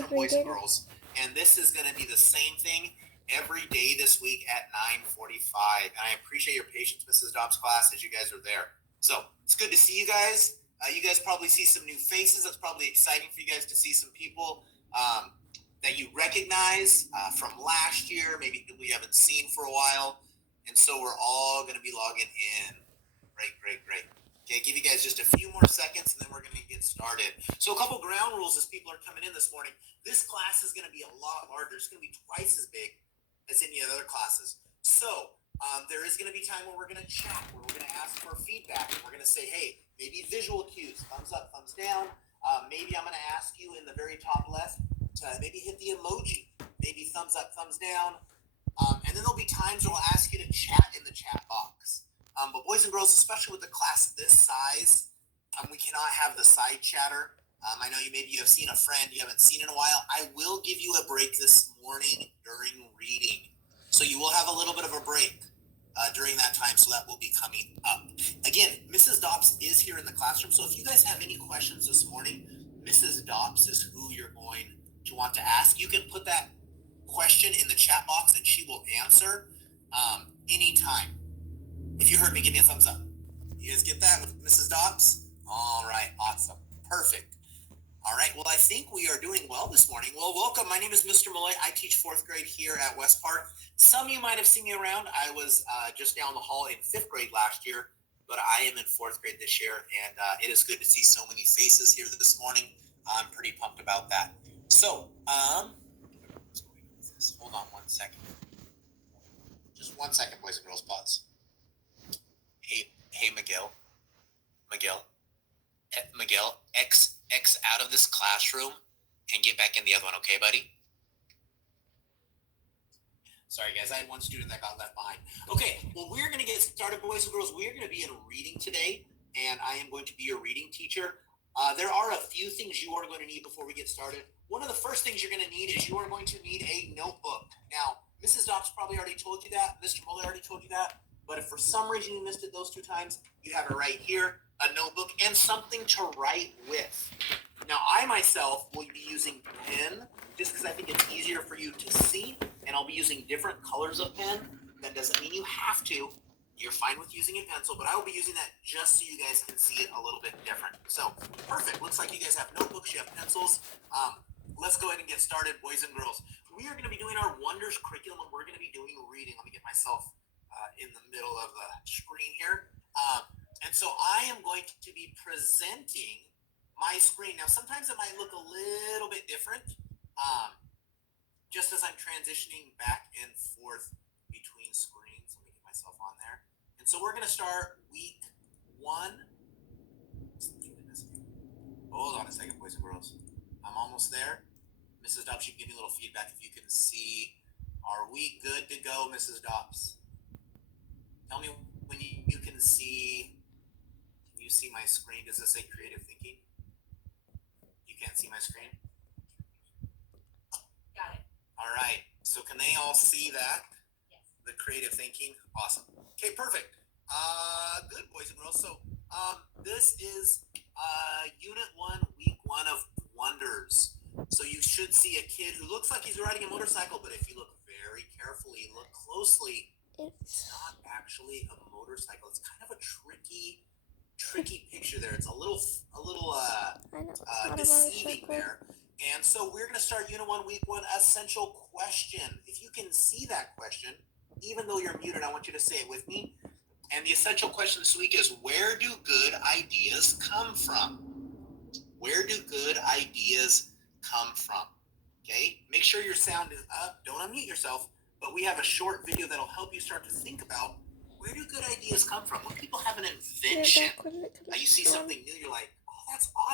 from Boys and Girls, and this is going to be the same thing every day this week at 9:45. And I appreciate your patience, Mrs. Dobbs' class, as you guys are there. So it's good to see you guys. You guys probably see some new faces. It's probably exciting for you guys to see some people that you recognize from last year, maybe people you haven't seen for a while. And so we're all going to be logging in. Great. Okay, give you guys just a few more seconds, and then we're going to get started. So a couple ground rules as people are coming in this morning. This class is going to be a lot larger. It's going to be twice as big as any of the other classes. So there is going to be time where we're going to chat, where we're going to ask for feedback. And we're going to say, hey, maybe visual cues, thumbs up, thumbs down. Maybe I'm going to ask you in the very top left to maybe hit the emoji, maybe thumbs up, thumbs down. And then there'll be times where we'll ask you to chat in the chat box. But boys and girls, especially with the class this size, we cannot have the side chatter. I know maybe you have seen a friend you haven't seen in a while. I will give you a break this morning during reading. So you will have a little bit of a break during that time, so that will be coming up. Again, Mrs. Dobbs is here in the classroom, so if you guys have any questions this morning, Mrs. Dobbs is who you're going to want to ask. You can put that question in the chat box and she will answer anytime. If you heard me, give me a thumbs up. You guys get that with Mrs. Dobbs? All right, awesome, perfect. All right, well, I think we are doing well this morning. Well, welcome. My name is Mr. Malloy. I teach 4th grade here at West Park. Some of you might have seen me around. I was just down the hall in 5th grade last year, but I am in 4th grade this year, and it is good to see so many faces here this morning. I'm pretty pumped about that. So, hold on 1 second. Just 1 second, boys and girls, pause. Hey, Miguel, X out of this classroom and get back in the other one, okay, buddy? Sorry, guys, I had one student that got left behind. Okay, well, we're going to get started, boys and girls. We're going to be in reading today, and I am going to be your reading teacher. There are a few things you are going to need before we get started. One of the first things you're going to need is you are going to need a notebook. Now, Mrs. Dobbs probably already told you that. Mr. Muller already told you that. But if for some reason you missed it those 2 times, you have it right here, a notebook, and something to write with. Now, I myself will be using pen just because I think it's easier for you to see, and I'll be using different colors of pen. That doesn't mean you have to. You're fine with using a pencil, but I will be using that just so you guys can see it a little bit different. So, perfect. Looks like you guys have notebooks, you have pencils. Let's go ahead and get started, boys and girls. We are going to be doing our Wonders curriculum, and we're going to be doing reading. Let me get myself in the middle of the screen here. And so I am going to be presenting my screen. Now, sometimes it might look a little bit different, just as I'm transitioning back and forth between screens. Let me get myself on there. And so we're going to start week 1. Hold on a second, boys and girls. I'm almost there. Mrs. Dobbs, you can give me a little feedback if you can see. Are we good to go, Mrs. Dobbs? Tell me when you can see. Can you see my screen? Does this say creative thinking? You can't see my screen? Got it. All right. So can they all see that? Yes. The creative thinking? Awesome. Okay, perfect. Good, boys and girls. So this is Unit 1, Week 1 of Wonders. So you should see a kid who looks like he's riding a motorcycle, but if you look very carefully, look closely, it's not actually a motorcycle. It's kind of a tricky picture there. It's a little deceiving there. And so we're going to start Unit 1, Week 1, Essential Question. If you can see that question, even though you're muted, I want you to say it with me. And the essential question this week is, where do good ideas come from? Where do good ideas come from? Okay, make sure your sound is up. Don't unmute yourself. But we have a short video that'll help you start to think about, where do good ideas come from? When people have an invention, you see something new, you're like, oh, that's awesome.